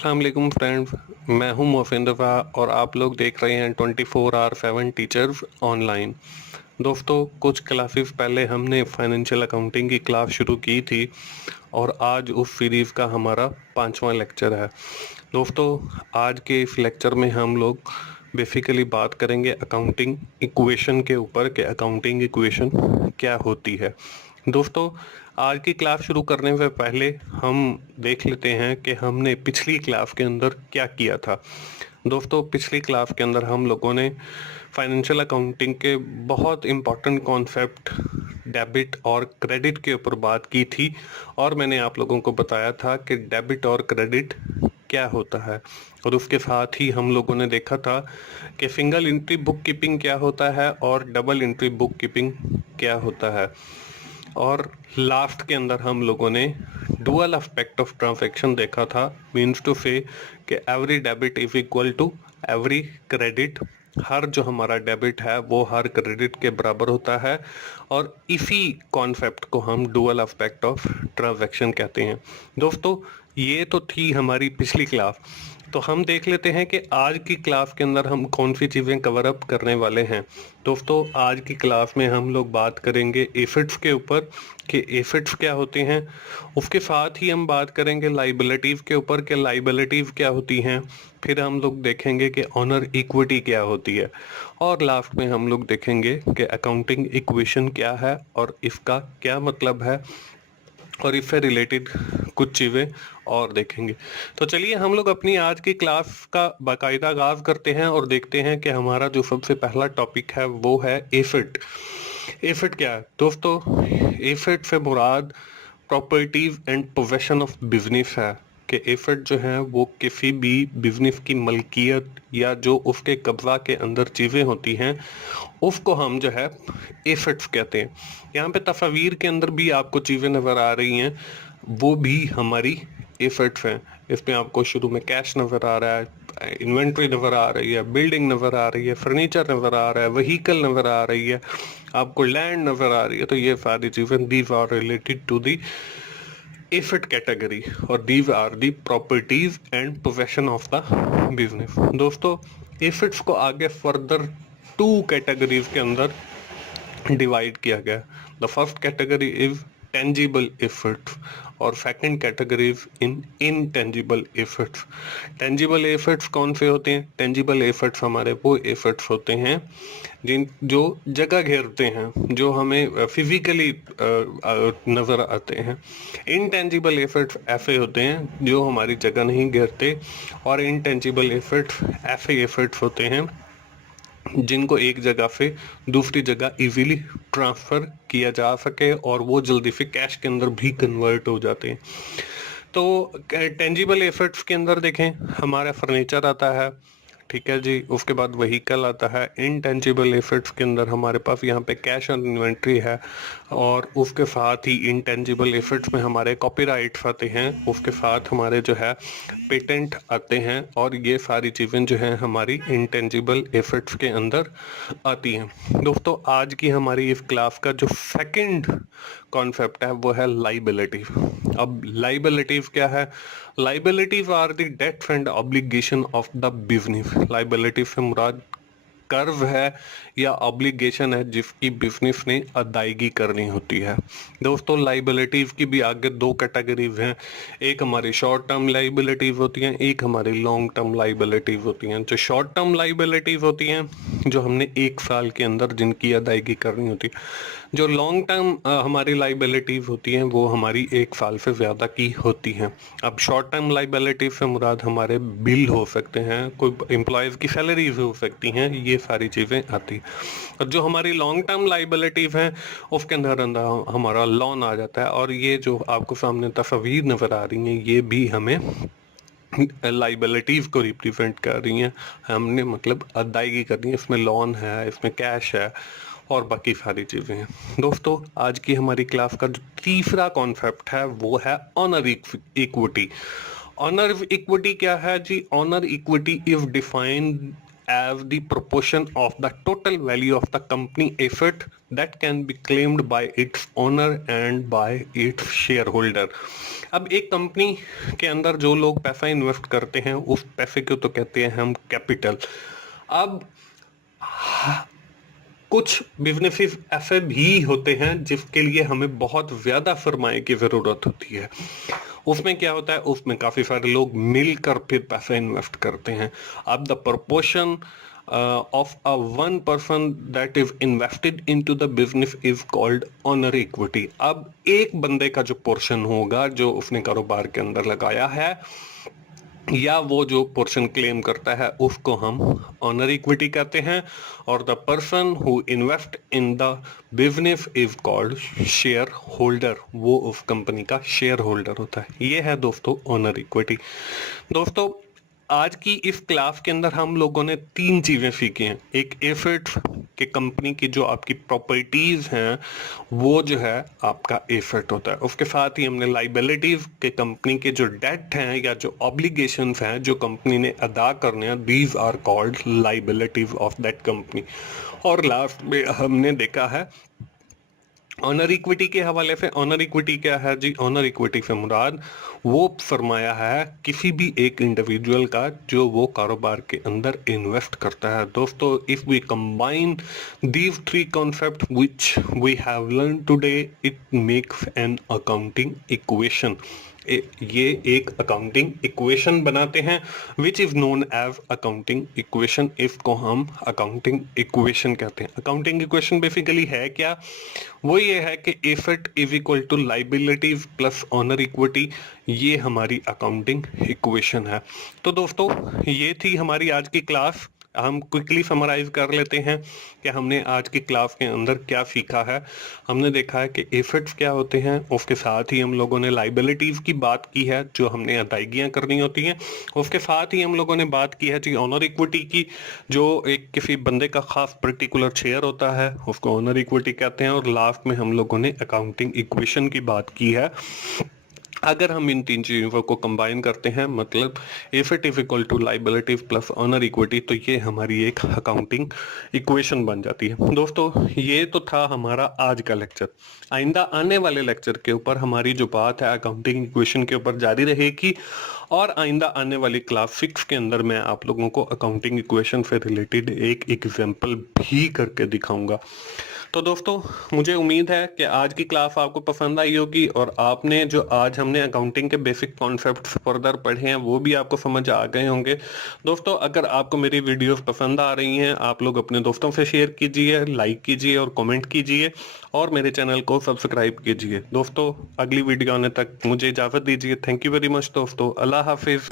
अस्सलाम वालेकुम फ्रेंड्स। मैं हूं मोहसिन रफ़ा और आप लोग देख रहे हैं 24/7 टीचर्स ऑनलाइन। दोस्तों, कुछ क्लासेस पहले हमने फाइनेंशियल अकाउंटिंग की क्लास शुरू की थी और आज उस सीरीज़ का हमारा 5वां लेक्चर है। दोस्तों, आज के इस लेक्चर में हम लोग बेसिकली बात करेंगे अकाउंटिंग इक्वेशन के ऊपर कि अकाउंटिंग इक्वेशन क्या होती है। दोस्तों, आज की क्लास शुरू करने से पहले हम देख लेते हैं कि हमने पिछली क्लास के अंदर क्या किया था। दोस्तों, पिछली क्लास के अंदर हम लोगों ने फाइनेंशियल अकाउंटिंग के बहुत इम्पॉर्टेंट कॉन्सेप्ट डेबिट और क्रेडिट के ऊपर बात की थी और मैंने आप लोगों को बताया था कि डेबिट और क्रेडिट क्या होता है। और उसके साथ ही हम लोगों ने देखा था कि सिंगल एंट्री बुक कीपिंग क्या होता है और डबल एंट्री बुक कीपिंग क्या होता है। और लास्ट के अंदर हम लोगों ने डुअल एस्पेक्ट ऑफ ट्रांजैक्शन देखा था, मीन्स टू से कि every debit is equal to every credit. हर जो हमारा डेबिट है वो हर क्रेडिट के बराबर होता है और इसी कॉन्सेप्ट को हम डुअल एस्पेक्ट ऑफ ट्रांजैक्शन कहते हैं। दोस्तों, ये तो थी हमारी पिछली क्लास। तो हम देख लेते हैं कि आज की क्लास के अंदर हम कौन सी चीज़ें कवर अप करने वाले हैं। दोस्तों, आज की क्लास में हम लोग बात करेंगे एसेट्स के ऊपर कि एसेट्स क्या होते हैं। उसके साथ ही हम बात करेंगे लाइबिलिटीज़ के ऊपर कि लाइबिलिटीज़ क्या होती हैं। फिर हम लोग देखेंगे कि ऑनर इक्विटी क्या होती है और लास्ट में हम लोग देखेंगे कि अकाउंटिंग इक्वेशन क्या है और इसका क्या मतलब है और इससे रिलेटेड कुछ चीज़ें और देखेंगे। तो चलिए हम लोग अपनी आज की क्लास का बाकायदा आगाज करते हैं और देखते हैं कि हमारा जो सबसे पहला टॉपिक है वो है एसेट। एसेट क्या है दोस्तों? एसेट से मुराद properties and possession of business है कि एसेट जो है वो किसी भी बिजनेस की मलकियत या जो उसके कब्जा के अंदर चीज़ें होती हैं उसको हम जो है एसेट्स कहते हैं। यहाँ पे तस्वीर के अंदर भी आपको चीज़ें नज़र आ रही हैं, वो भी हमारी एसेट्स हैं। इसमें आपको शुरू में कैश नज़र आ रहा है, इन्वेंट्री नज़र आ रही है, बिल्डिंग नज़र आ रही है, फर्नीचर नज़र आ रहा है, व्हीकल नज़र आ रही है, आपको लैंड नज़र आ रही है। तो ये सारी चीज़ें these are related to the asset category और these are the properties and possession of the business. दोस्तों, एसेट्स को आगे फर्दर 2 कैटेगरीज के अंदर डिवाइड किया गया। The first category is tangible assets और second category is in intangible assets. Tangible assets कौन से होते हैं? टेंजिबल एसेट्स हमारे वो एसेट्स होते हैं जिन जो जगह घेरते हैं, जो हमें फिजिकली नजर आते हैं। इनटेंजिबल एसेट्स ऐसे होते हैं जो हमारी जगह नहीं घेरते और इनटेंजिबल एसेट्स ऐसे एसेट्स होते हैं जिनको एक जगह से दूसरी जगह इजीली ट्रांसफ़र किया जा सके और वो जल्दी से कैश के अंदर भी कन्वर्ट हो जाते हैं। तो टेंजिबल एसेट्स के अंदर देखें, हमारा फर्नीचर आता है, ठीक है जी। उसके बाद व्हीकल आता है। इनटेंजिबल एसेट्स के अंदर हमारे पास यहाँ पे कैश और इन्वेंट्री है और उसके साथ ही इनटेंजिबल एसेट्स में हमारे कॉपीराइट्स आते हैं, उसके साथ हमारे जो है पेटेंट आते हैं और ये सारी चीज़ें जो हैं हमारी इनटेंजिबल एसेट्स के अंदर आती हैं। दोस्तों, आज की हमारी इस क्लास का जो सेकंड कॉन्सेप्ट है वो है लाइबिलिटी। अब लाइबिलिटीज क्या है? Liabilities are the debts and obligation of the business. Liability से मुराद कर्ज है या ऑब्लिगेशन है जिसकी बिजनेस ने अदायगी करनी होती है। दोस्तों, लाइबिलिटीज की भी आगे 2 कैटेगरीज हैं। एक हमारी शॉर्ट टर्म लाइबिलिटीज होती हैं, एक हमारी लॉन्ग टर्म लाइबिलिटीज होती हैं। जो शॉर्ट टर्म लाइबिलिटीज होती हैं जो हमने 1 साल के अंदर जिनकी अदायगी करनी होती है। जो लॉन्ग टर्म हमारी लाइबिलिटीज होती हैं वो हमारी 1 साल से ज़्यादा की होती हैं। अब शॉर्ट टर्म लाइबिलिटीज से मुराद हमारे बिल हो सकते हैं, कोई एम्प्लॉयज़ की सैलरीज हो सकती हैं, ये सारी चीज़ें आती। और जो हमारी लॉन्ग टर्म लाइबिलिटीज हैं उसके अंदर हमारा लोन आ जाता है और ये जो आपको सामने तस्वीर नज़र आ रही हैं ये भी हमें लाइबिलिटीज को रिप्रेजेंट कर रही हैं। हमने मतलब अदायगी करनी है, इसमें लोन है, इसमें कैश है और बाकी सारी चीज़ें हैं। दोस्तों, आज की हमारी क्लास का जो तीसरा कॉन्सेप्ट है वो है ऑनर इक्विटी। ऑनर इक्विटी क्या है जी? Owner equity is defined as the proportion of the total value of the company effort that can be claimed by its owner and by its shareholder। अब एक company के अंदर जो लोग पैसा इन्वेस्ट करते हैं उस पैसे को तो कहते हैं हम कैपिटल। अब कुछ बिजनेसेस ऐसे भी होते हैं जिसके लिए हमें बहुत ज्यादा सरमाए की जरूरत होती है। उसमें क्या होता है, उसमें काफी सारे लोग मिलकर फिर पैसा इन्वेस्ट करते हैं। अब the proportion of a one person that is invested into the business is called owner equity। अब एक बंदे का जो पोर्शन होगा जो उसने कारोबार के अंदर लगाया है या वो जो पोर्शन क्लेम करता है उसको हम ऑनर इक्विटी कहते हैं, और the person who invest in the business is called share holder. वो उस कंपनी का शेयर होल्डर होता है। ये है दोस्तों ऑनर इक्विटी। दोस्तों आज की इस क्लास के अंदर हम लोगों ने 3 चीजें सीखी हैं। एक एसेट्स के कंपनी की जो आपकी प्रॉपर्टीज हैं वो जो है आपका एसेट होता है। उसके साथ ही हमने लाइबिलिटीज के कंपनी के जो डेट हैं या जो ऑब्लिगेशंस हैं जो कंपनी ने अदा करने हैं, these are called liabilities of that company. और लास्ट में हमने देखा है ऑनर इक्विटी के हवाले से। ऑनर इक्विटी क्या है जी? ऑनर इक्विटी से मुराद वो सरमाया है किसी भी एक इंडिविजुअल का जो वो कारोबार के अंदर इन्वेस्ट करता है। दोस्तों if we combine these 3 concept which we have learn today, it makes an accounting equation. ये एक अकाउंटिंग इक्वेशन बनाते हैं which is known as accounting equation. इसको हम अकाउंटिंग इक्वेशन कहते हैं। अकाउंटिंग इक्वेशन बेसिकली है क्या? वो ये है कि asset is equal to liabilities plus owner equity. ये हमारी अकाउंटिंग इक्वेशन है। तो दोस्तों ये थी हमारी आज की क्लास। हम क्विकली समराइज कर लेते हैं कि हमने आज की क्लास के अंदर क्या सीखा है। हमने देखा है कि एसेट्स क्या होते हैं, उसके साथ ही हम लोगों ने लाइबिलिटीज की बात की है जो हमने अदायगियां करनी होती हैं। उसके साथ ही हम लोगों ने बात की है जी ऑनर इक्विटी की, जो एक किसी बंदे का खास पर्टिकुलर शेयर होता है उसको ऑनर इक्विटी कहते हैं। और लास्ट में हम लोगों ने अकाउंटिंग इक्वेशन की बात की है। अगर हम इन 3 चीज़ों को कंबाइन करते हैं मतलब asset is equal to liability plus owner equity, तो ये हमारी एक अकाउंटिंग इक्वेशन बन जाती है। दोस्तों ये तो था हमारा आज का लेक्चर। आइंदा आने वाले लेक्चर के ऊपर हमारी जो बात है अकाउंटिंग इक्वेशन के ऊपर जारी रहेगी, और आइंदा आने वाली क्लास 6 के अंदर मैं आप लोगों को अकाउंटिंग इक्वेशन से रिलेटेड एक एग्जाम्पल भी करके दिखाऊंगा। तो दोस्तों मुझे उम्मीद है कि आज की क्लास आपको पसंद आई होगी और आपने जो आज हमने अकाउंटिंग के बेसिक कॉन्सेप्ट्स फर्दर पढ़े हैं वो भी आपको समझ आ गए होंगे। दोस्तों अगर आपको मेरी वीडियोस पसंद आ रही हैं आप लोग अपने दोस्तों से शेयर कीजिए, लाइक कीजिए और कमेंट कीजिए और मेरे चैनल को सब्सक्राइब कीजिए। दोस्तों अगली वीडियो आने तक मुझे इजाज़त दीजिए। थैंक यू वेरी मच दोस्तों। अल्लाह हाफिज़।